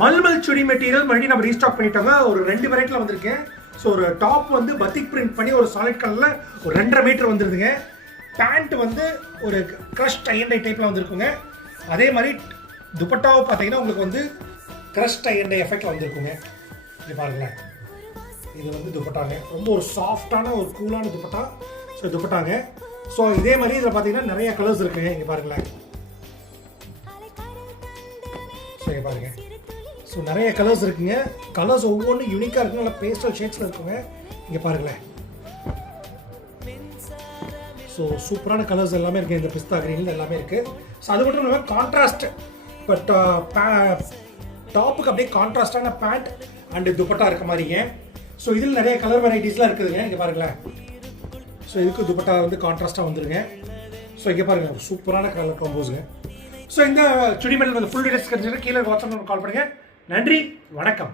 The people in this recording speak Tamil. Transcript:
மல்மல் சுடி மெட்டீரியல் மறுபடியும் நம்ம ரீஸ்டாக் பண்ணிட்டோங்க. ஒரு 2 வெரைட்டியில் வந்திருக்கேன். ஸோ ஒரு டாப் வந்து பத்திக் பிரிண்ட் பண்ணி ஒரு சாலிட் கலரில் ஒரு 2.5 மீட்டர் வந்துருதுங்க. பேண்ட் வந்து ஒரு க்ரஷ் டை அண்ட் டை டைப்பில் வந்துருக்குங்க. அதே மாதிரி துப்பட்டாவை பார்த்தீங்கன்னா உங்களுக்கு வந்து க்ரஷ் டை அண்ட் டை எஃபெக்டில் வந்துருக்குங்க. இது பாருங்களேன், இது வந்து துப்பட்டாங்க. ரொம்ப ஒரு சாஃப்டான ஒரு கூலான துப்பட்டா. ஸோ துப்பட்டாங்க. ஸோ இதே மாதிரி இதில் பார்த்தீங்கன்னா நிறைய கலர்ஸ் இருக்குங்க. இங்கே பாருங்களேன். ஸோ இங்கே பாருங்கள். ஸோ நிறைய கலர்ஸ் இருக்குங்க. கலர்ஸ் ஒவ்வொன்றும் யூனிக்காக இருக்குங்க. நல்லா பேஸ்டல் ஷேட்ஸில் இருக்குங்க. இங்கே பாருங்களேன். ஸோ சூப்பரான கலர்ஸ் எல்லாமே இருக்குது. இந்த பிஸ்தா கிரீனில் எல்லாமே இருக்குது. ஸோ அது மட்டும் இல்லாமல் கான்ட்ராஸ்ட், பட் டாப்புக்கு அப்படியே கான்ட்ராஸ்டான பேண்ட் அண்டு துப்பட்டா இருக்க மாதிரிங்க. ஸோ இதில் நிறைய கலர் வெரைட்டிஸ்லாம் இருக்குதுங்க. இங்கே பாருங்களேன். ஸோ இதுக்கு துப்பட்டா வந்து கான்ட்ராஸ்ட்டாக வந்துருங்க. ஸோ இங்கே பாருங்கள், சூப்பரான கலர் காம்போஸுங்க. ஸோ இந்த சுடிமெட்டில் வந்து ஃபுல் டீடைல்ஸ் கிடைச்சிருக்கு. கீழே வாட்ஸ்அப் நம்பர் கால் பண்ணுங்கள். நன்றி, வணக்கம்.